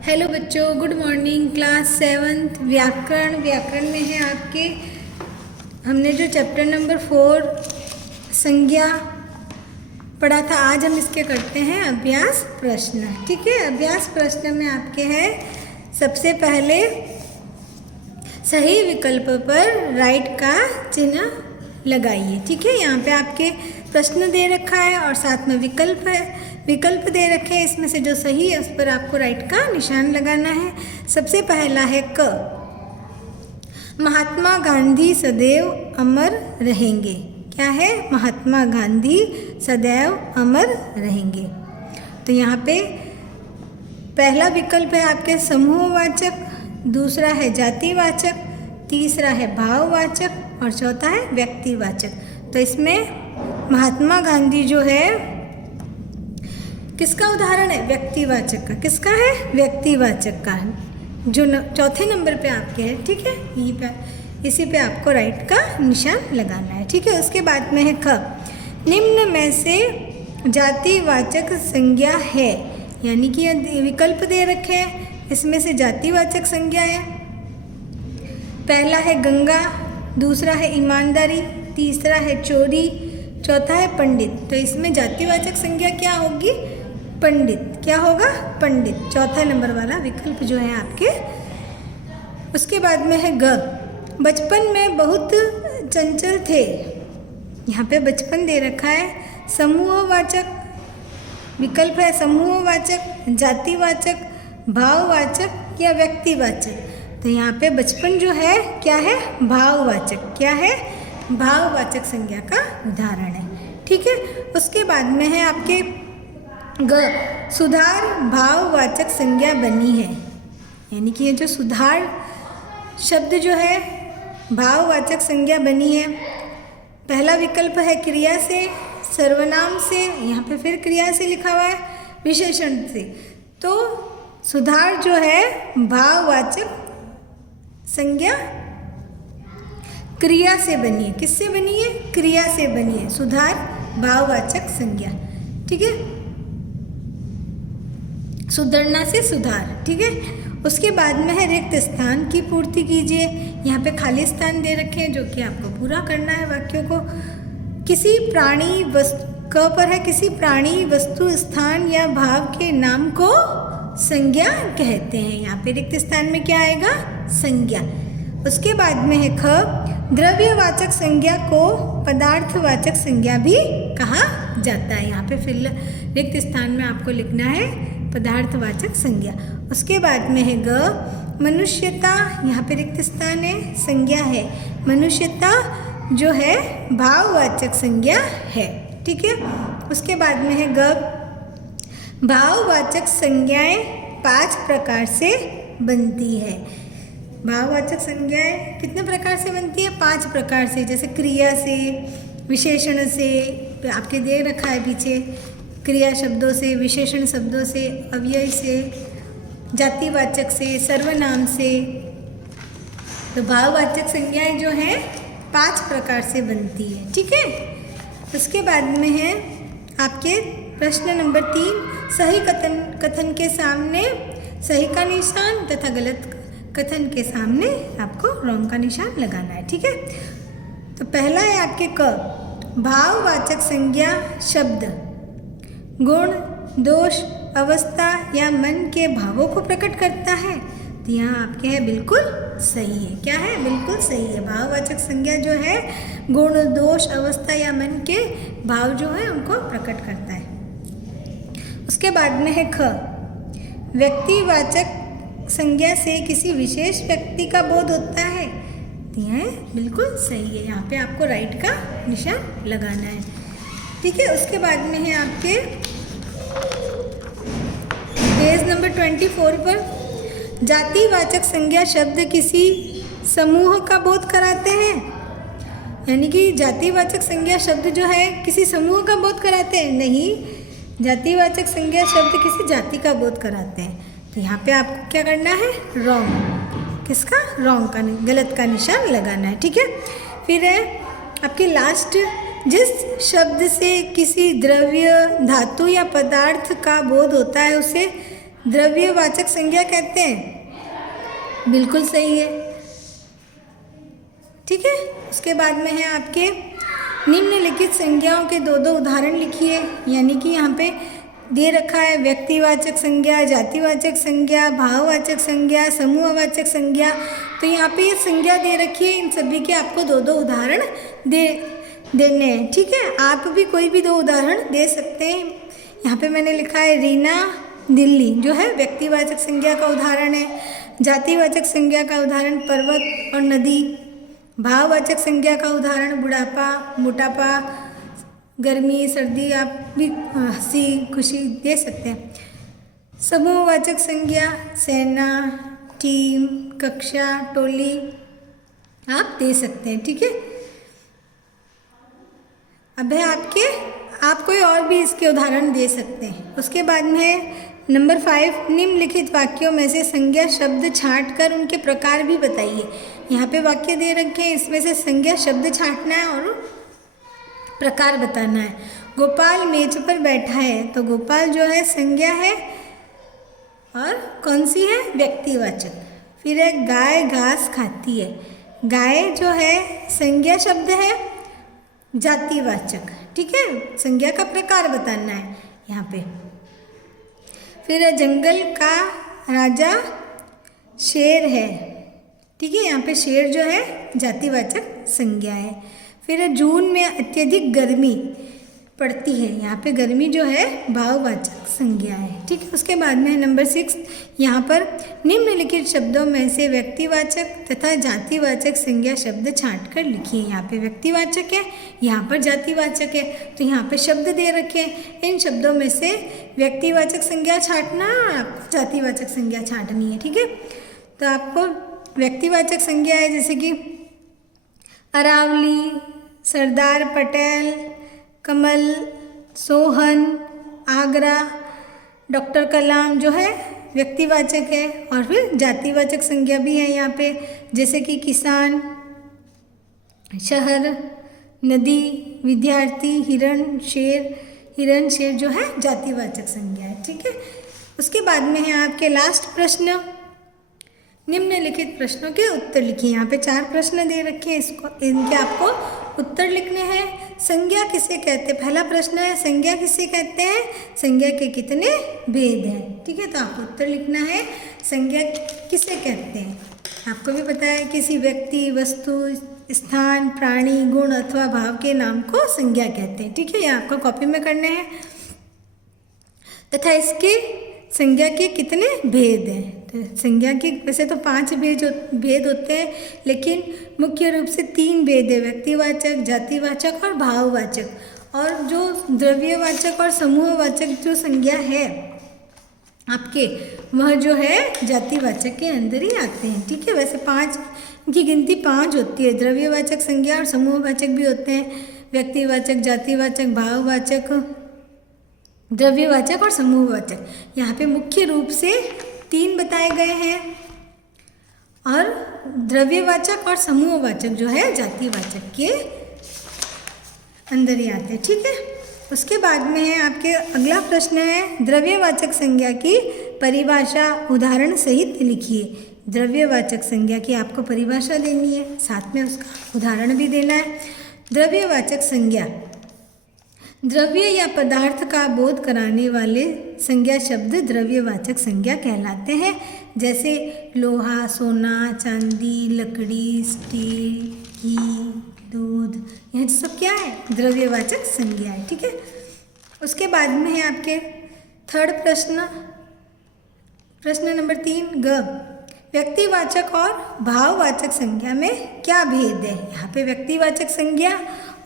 Hello बच्चों, good morning. Class 7 व्याकरण में है आपके। हमने जो चैप्टर नंबर 4 संज्ञा पढ़ा था, आज हम इसके करते हैं अभ्यास प्रश्न। ठीक है, अभ्यास प्रश्न में आपके है सबसे पहले सही विकल्प पर राइट का चिन्ह लगाइए। ठीक है, यहाँ पे आपके प्रश्न दे रखा है और साथ में विकल्प दे रखे हैं। इसमें से जो सही है उस पर आपको राइट का निशान लगाना है। सबसे पहला है क, महात्मा गांधी सदैव अमर रहेंगे। क्या है? महात्मा गांधी सदैव अमर रहेंगे। तो यहाँ पे पहला विकल्प है आपके समूहवाचक, दूसरा है जातिवाचक, तीसरा है भाववाचक और चौथा है व्यक्तिवाचक। तो इसमें महात्मा गांधी जो है किसका उदाहरण है? व्यक्तिवाचक का। किसका है? व्यक्तिवाचक का, जो चौथे नंबर पे आपके है। ठीक है, यही पे इसी पे आपको राइट का निशान लगाना है। ठीक है, उसके बाद में है ख, निम्न में से जातिवाचक संज्ञा है, यानी कि ये विकल्प दे रखे हैं, इसमें से जातिवाचक संज्ञा है। पहला है गंगा, दूसरा है ईमानदारी, तीसरा है चोरी, चौथा है पंडित। तो इसमें जातिवाचक संज्ञा क्या होगी? पंडित। क्या होगा? पंडित, चौथा नंबर वाला विकल्प जो है आपके। उसके बाद में है ग, बचपन में बहुत चंचल थे। यहाँ पे बचपन दे रखा है। समूहवाचक विकल्प है, समूहवाचक, जातिवाचक, भाववाचक या व्यक्तिवाचक। तो यहाँ पे बचपन जो है क्या है? भाववाचक। क्या है? भाववाचक संज्ञा का उदाहरण है। ठीक है, उसके बाद में है आपके ग, सुधार भाववाचक संज्ञा बनी है, यानी कि ये जो सुधार शब्द जो है भाववाचक संज्ञा बनी है। पहला विकल्प है क्रिया से, सर्वनाम से, यहाँ पे फिर क्रिया से लिखा हुआ है, विशेषण से। तो सुधार जो है भाववाचक संज्ञा क्रिया से बनी है। किससे बनी है? क्रिया से बनी है। सुधार भाववाचक संज्ञा। ठीक है, सुधरना से सुधार। ठीक है, उसके बाद में है रिक्त स्थान की पूर्ति कीजिए। यहाँ पे खाली स्थान दे रखे हैं जो कि आपको पूरा करना है वाक्यों को। किसी प्राणी वस्तु क पर है, किसी प्राणी वस्तु स्थान या भाव के नाम को संज्ञा कहते हैं। यहाँ पे रिक्त स्थान में क्या आएगा? संज्ञा। उसके बाद में है ख, द्रव्यवाचक संज्ञा को पदार्थवाचक संज्ञा भी कहा जाता है। यहाँ पे फिर रिक्त स्थान में आपको लिखना है पदार्थवाचक संज्ञा। उसके बाद में है ग, मनुष्यता। यहाँ पे रिक्त स्थान है, संज्ञा है। मनुष्यता जो है भाववाचक संज्ञा है। ठीक है, उसके बाद में है ग, भाववाचक संज्ञाएं 5 प्रकार से बनती है। भाववाचक संज्ञाएं कितने प्रकार से बनती है? 5 प्रकार से। जैसे क्रिया से, विशेषण से, आपके दे रखा है पीछे, क्रिया शब्दों से, विशेषण शब्दों से, अव्यय से, जातिवाचक से, सर्वनाम से। तो भाववाचक संज्ञाएं जो हैं 5 प्रकार से बनती है। ठीक है, उसके बाद में है आपके प्रश्न नंबर 3, सही कथन के सामने सही का निशान तथा गलत कथन के सामने आपको रॉन्ग का निशान लगाना है। ठीक है, तो पहला है आपके क, भाववाचक संज्ञा शब्द गुण, दोष, अवस्था या मन के भावों को प्रकट करता है। तो यहाँ आपके है बिल्कुल सही है। क्या है? बिल्कुल सही है। भाववाचक संज्ञा जो है गुण, दोष, अवस्था या मन के भाव जो है उनको प्रकट करता है। उसके बाद में है ख, व्यक्तिवाचक संज्ञा से किसी विशेष व्यक्ति का बोध होता है। तो यह बिल्कुल सही है। यहाँ पे आपको राइट का निशान लगाना है। ठीक है, उसके बाद में है आपके पेज नंबर 24 पर, जातिवाचक संज्ञा शब्द किसी समूह का बोध कराते हैं, यानी कि जातिवाचक संज्ञा शब्द जो है किसी समूह का बोध कराते हैं। नहीं, जातिवाचक संज्ञा शब्द किसी जाति का बोध कराते हैं। तो यहाँ पे आपको क्या करना है? रॉन्ग। किसका? रॉन्ग का, गलत का निशान लगाना है। ठीक है, फिर है आपके लास्ट, जिस शब्द से किसी द्रव्य, धातु या पदार्थ का बोध होता है उसे द्रव्यवाचक संज्ञा कहते हैं? बिल्कुल सही है। ठीक है, उसके बाद में है आपके निम्नलिखित संज्ञाओं के दो दो उदाहरण लिखिए। यानी कि यहाँ पे दे रखा है व्यक्तिवाचक संज्ञा, जातिवाचक संज्ञा, भाववाचक संज्ञा, समूहवाचक संज्ञा। तो यहाँ पे ये संज्ञा दे रखी है, इन सभी के आपको दो दो उदाहरण देने हैं। ठीक है, आप भी कोई भी दो उदाहरण दे सकते हैं। यहाँ पे मैंने लिखा है रीना दिल्ली, जो है व्यक्तिवाचक संज्ञा का उदाहरण है। जातिवाचक संज्ञा का उदाहरण पर्वत और नदी। भाववाचक संज्ञा का उदाहरण बुढ़ापा, मोटापा, गर्मी, सर्दी, आप भी हंसी खुशी दे सकते हैं। समूहवाचक संज्ञा सेना, टीम, कक्षा, टोली आप दे सकते हैं। ठीक है, अब है आप कोई और भी इसके उदाहरण दे सकते हैं। उसके बाद में नंबर 5, निम्नलिखित वाक्यों में से संज्ञा शब्द छांटकर उनके प्रकार भी बताइए। यहाँ पे वाक्य दे रखे हैं, इसमें से संज्ञा शब्द छांटना है और प्रकार बताना है। गोपाल मेज पर बैठा है, तो गोपाल जो है संज्ञा है और कौन सी है? व्यक्तिवाचक। फिर है गाय घास खाती है, गाय जो है संज्ञा शब्द है, जातिवाचक। ठीक है, संज्ञा का प्रकार बताना है यहाँ पे। फिर है जंगल का राजा शेर है। ठीक है, यहाँ पे शेर जो है जातिवाचक संज्ञा है। फिर है जून में अत्यधिक गर्मी पड़ती है, यहाँ पे गर्मी जो है भाववाचक संज्ञा है। ठीक है, उसके बाद में नंबर 6, यहाँ पर निम्नलिखित शब्दों में से व्यक्तिवाचक तथा जातिवाचक संज्ञा शब्द छांट कर लिखिए। यहाँ पे व्यक्तिवाचक है, यहाँ पर जातिवाचक है, तो यहाँ पे शब्द दे रखे हैं। इन शब्दों में से व्यक्तिवाचक संज्ञा छांटना और जातिवाचक संज्ञा छांटनी है। ठीक है, तो आपको व्यक्तिवाचक संज्ञा है जैसे कि अरावली, सरदार पटेल, कमल, सोहन, आगरा, डॉक्टर कलाम जो है व्यक्तिवाचक है। और फिर जातिवाचक संज्ञा भी है यहाँ पे, जैसे कि किसान, शहर, नदी, विद्यार्थी, हिरण, शेर जो है जातिवाचक संज्ञा है। ठीक है, उसके बाद में है आपके लास्ट प्रश्न, निम्नलिखित प्रश्नों के उत्तर लिखिए। यहाँ पे 4 प्रश्न दे रखे हैं, इनके आपको उत्तर लिखने हैं। संज्ञा किसे कहते हैं? पहला प्रश्न है संज्ञा किसे कहते हैं? संज्ञा के कितने भेद हैं? ठीक है, तो आपको उत्तर लिखना है संज्ञा किसे कहते हैं। आपको भी पता है किसी व्यक्ति, वस्तु, स्थान, प्राणी, गुण अथवा भाव के नाम को संज्ञा कहते हैं। ठीक है, ये आपको कॉपी में करने हैं। तथा इसके संज्ञा के कितने भेद हैं? तो संज्ञा के वैसे तो 5 भेद होते हैं, लेकिन मुख्य रूप से 3 भेद है, व्यक्तिवाचक, जातिवाचक और भाववाचक। और जो द्रव्यवाचक और समूहवाचक जो संज्ञा है आपके, वह जो है जातिवाचक के अंदर ही आते हैं। ठीक है, वैसे 5 की गिनती 5 होती है, द्रव्यवाचक संज्ञा और समूहवाचक भी होते हैं, व्यक्तिवाचक, जातिवाचक, भाववाचक, द्रव्यवाचक और समूहवाचक। यहाँ पे मुख्य रूप से 3 बताए गए हैं और द्रव्यवाचक और समूहवाचक जो है जातिवाचक के अंदर ही आते हैं। ठीक है, उसके बाद में है आपके अगला प्रश्न है द्रव्यवाचक संज्ञा की परिभाषा उदाहरण सहित लिखिए। द्रव्यवाचक संज्ञा की आपको परिभाषा देनी है, साथ में उसका उदाहरण भी देना है। द्रव्यवाचक संज्ञा द्रव्य या पदार्थ का बोध कराने वाले संज्ञा शब्द द्रव्यवाचक संज्ञा कहलाते हैं, जैसे लोहा, सोना, चांदी, लकड़ी, स्टील, घी, दूध, यह सब क्या है? द्रव्यवाचक संज्ञा है। ठीक है, उसके बाद में है आपके थर्ड प्रश्न नंबर 3 ग, व्यक्तिवाचक और भाववाचक संज्ञा में क्या भेद है? यहाँ पे व्यक्तिवाचक संज्ञा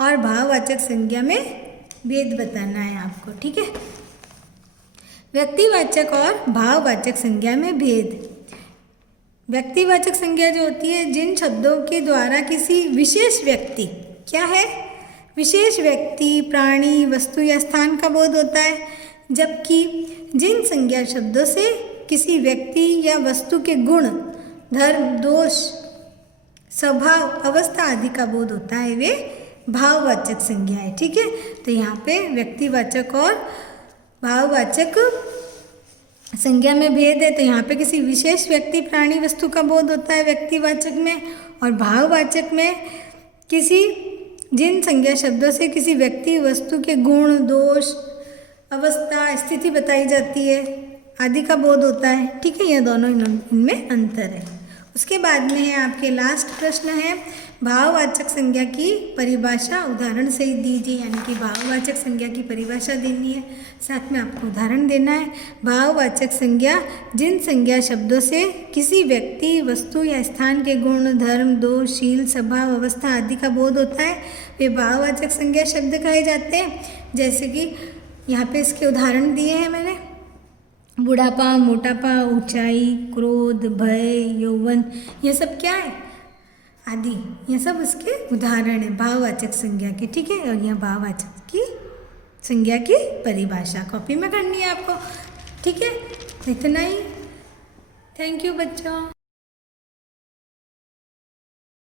और भाववाचक संज्ञा में भेद बताना है आपको। ठीक है, व्यक्तिवाचक और भाववाचक संज्ञा में भेद। व्यक्तिवाचक संज्ञा जो होती है जिन शब्दों के द्वारा किसी विशेष व्यक्ति, क्या है? विशेष व्यक्ति, प्राणी, वस्तु या स्थान का बोध होता है, जबकि जिन संज्ञा शब्दों से किसी व्यक्ति या वस्तु के गुण, धर्म, दोष, स्वभाव, अवस्था आदि का बोध होता है, वे भाववाचक संज्ञा है। ठीक है, तो यहाँ पे व्यक्तिवाचक और भाववाचक संज्ञा में भेद है तो यहाँ पे किसी विशेष व्यक्ति प्राणी वस्तु का बोध होता है व्यक्तिवाचक में, और भाववाचक में किसी जिन संज्ञा शब्दों से किसी व्यक्ति वस्तु के गुण, दोष, अवस्था, स्थिति बताई जाती है आदि का बोध होता है। ठीक है, यह दोनों इनमें अंतर है। उसके बाद में है आपके लास्ट प्रश्न है भाववाचक संज्ञा की परिभाषा उदाहरण सहित दीजिए, यानी कि भाववाचक संज्ञा की परिभाषा देनी है, साथ में आपको उदाहरण देना है। भाववाचक संज्ञा जिन संज्ञा शब्दों से किसी व्यक्ति, वस्तु या स्थान के गुण, धर्म, दोष, शील, स्वभाव, अवस्था आदि का बोध होता है वे भाववाचक संज्ञा शब्द कहे जाते हैं। जैसे कि यहाँ पे इसके उदाहरण दिए हैं मैंने, बुढ़ापा, मोटापा, ऊंचाई, क्रोध, भय, यौवन, ये सब क्या है आदि, ये सब उसके उदाहरण है भाववाचक संज्ञा के। ठीक है, और यह भाववाचक की संज्ञा की परिभाषा कॉपी में करनी है आपको। ठीक है, इतना ही। थैंक यू बच्चों।